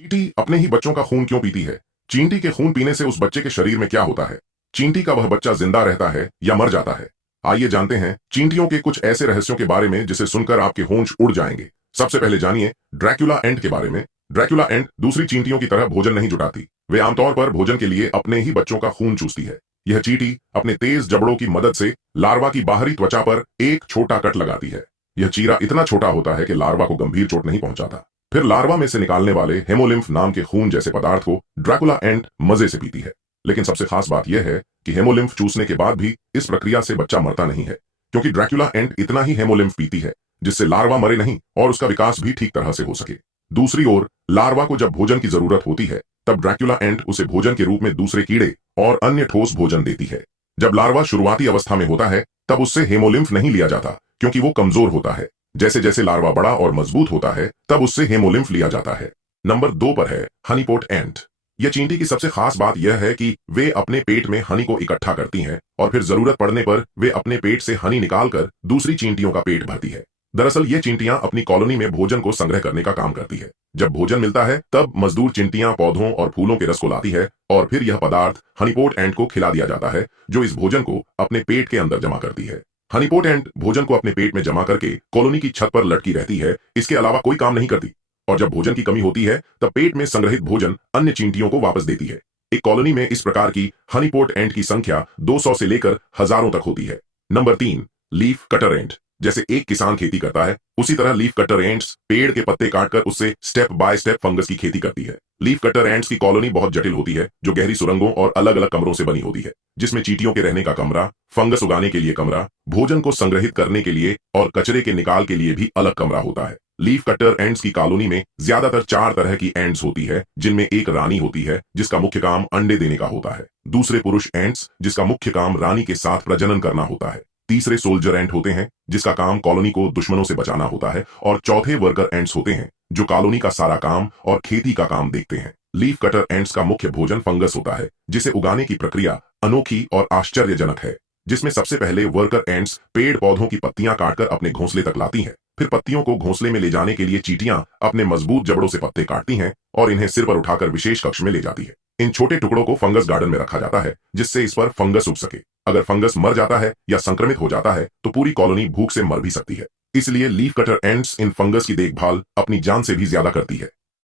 चींटी अपने ही बच्चों का खून क्यों पीती है? चींटी के खून पीने से उस बच्चे के शरीर में क्या होता है? चींटी का वह बच्चा जिंदा रहता है या मर जाता है? आइए जानते हैं चींटियों के कुछ ऐसे रहस्यों के बारे में जिसे सुनकर आपके होंठ उड़ जाएंगे। सबसे पहले जानिए ड्रैकुला एंट के बारे में। ड्रैकुला एंट दूसरी चींटियों की तरह भोजन नहीं जुटाती। वे आमतौर पर भोजन के लिए अपने ही बच्चों का खून चूसती है। यह चींटी अपने तेज जबड़ों की मदद से लार्वा की बाहरी त्वचा पर एक छोटा कट लगाती है। यह चीरा इतना छोटा होता है कि लार्वा को गंभीर चोट नहीं पहुंचाता। फिर लार्वा में से निकालने वाले हेमोलिम्फ नाम के खून जैसे पदार्थ को ड्रैकुला एंट मजे से पीती है। लेकिन सबसे खास बात यह है कि हेमोलिम्फ चूसने के बाद भी इस प्रक्रिया से बच्चा मरता नहीं है, क्योंकि ड्रैकुला एंट इतना ही हेमोलिम्फ पीती है जिससे लार्वा मरे नहीं और उसका विकास भी ठीक तरह से हो सके। दूसरी ओर लार्वा को जब भोजन की जरूरत होती है तब ड्रैकुला एंट उसे भोजन के रूप में दूसरे कीड़े और अन्य ठोस भोजन देती है। जब लार्वा शुरुआती अवस्था में होता है तब उससे हेमोलिम्फ नहीं लिया जाता, क्योंकि वो कमजोर होता है। जैसे जैसे लार्वा बड़ा और मजबूत होता है तब उससे हेमोलिम्फ लिया जाता है। नंबर 2 पर है हनीपोट एंट। यह चींटी की सबसे खास बात यह है कि वे अपने पेट में हनी को इकट्ठा करती हैं और फिर जरूरत पड़ने पर वे अपने पेट से हनी निकालकर दूसरी चींटियों का पेट भरती है। दरअसल ये चींटियां अपनी कॉलोनी में भोजन को संग्रह करने का काम करती है। जब भोजन मिलता है तब मजदूर चिंटियां पौधों और फूलों के रस को लाती है और फिर यह पदार्थ हनीपोट एंट को खिला दिया जाता है, जो इस भोजन को अपने पेट के अंदर जमा करती है। हनीपोट एंट भोजन को अपने पेट में जमा करके कॉलोनी की छत पर लटकी रहती है, इसके अलावा कोई काम नहीं करती। और जब भोजन की कमी होती है तब पेट में संग्रहित भोजन अन्य चींटियों को वापस देती है। एक कॉलोनी में इस प्रकार की हनीपोट एंट की संख्या 200 से लेकर हजारों तक होती है। नंबर 3, लीफ कटर एंट। जैसे एक किसान खेती करता है, उसी तरह लीफ कटर एंट्स पेड़ के पत्ते काटकर उससे स्टेप बाय स्टेप फंगस की खेती करती है। लीफ कटर एंट्स की कॉलोनी बहुत जटिल होती है, जो गहरी सुरंगों और अलग अलग कमरों से बनी होती है, जिसमें चींटियों के रहने का कमरा, फंगस उगाने के लिए कमरा, भोजन को संग्रहित करने के लिए और कचरे के निकाल के लिए भी अलग कमरा होता है। लीफ कटर एंट्स की कॉलोनी में ज्यादातर 4 तरह की एंट्स होती है, जिनमें एक रानी होती है जिसका मुख्य काम अंडे देने का होता है, दूसरे पुरुष एंट्स जिसका मुख्य काम रानी के साथ प्रजनन करना होता है, तीसरे सोल्जर एंट होते हैं जिसका काम कॉलोनी को दुश्मनों से बचाना होता है, और चौथे वर्कर एंट्स होते हैं जो कॉलोनी का सारा काम और खेती का काम देखते हैं। लीफ कटर एंट्स का मुख्य भोजन फंगस होता है, जिसे उगाने की प्रक्रिया अनोखी और आश्चर्यजनक है, जिसमें सबसे पहले वर्कर एंट्स पेड़ पौधों की पत्तियां काटकर अपने घोंसले तक लाती हैं। फिर पत्तियों को घोंसले में ले जाने के लिए चींटियां अपने मजबूत जबड़ों से पत्ते काटती हैं और इन्हें सिर पर उठाकर विशेष कक्ष में ले जाती है। इन छोटे टुकड़ों को फंगस गार्डन में रखा जाता है, जिससे इस पर फंगस उग सके। अगर फंगस मर जाता है या संक्रमित हो जाता है तो पूरी कॉलोनी भूख से मर भी सकती है। इसलिए leaf cutter ants in fungus की देखभाल अपनी जान से भी ज्यादा करती है।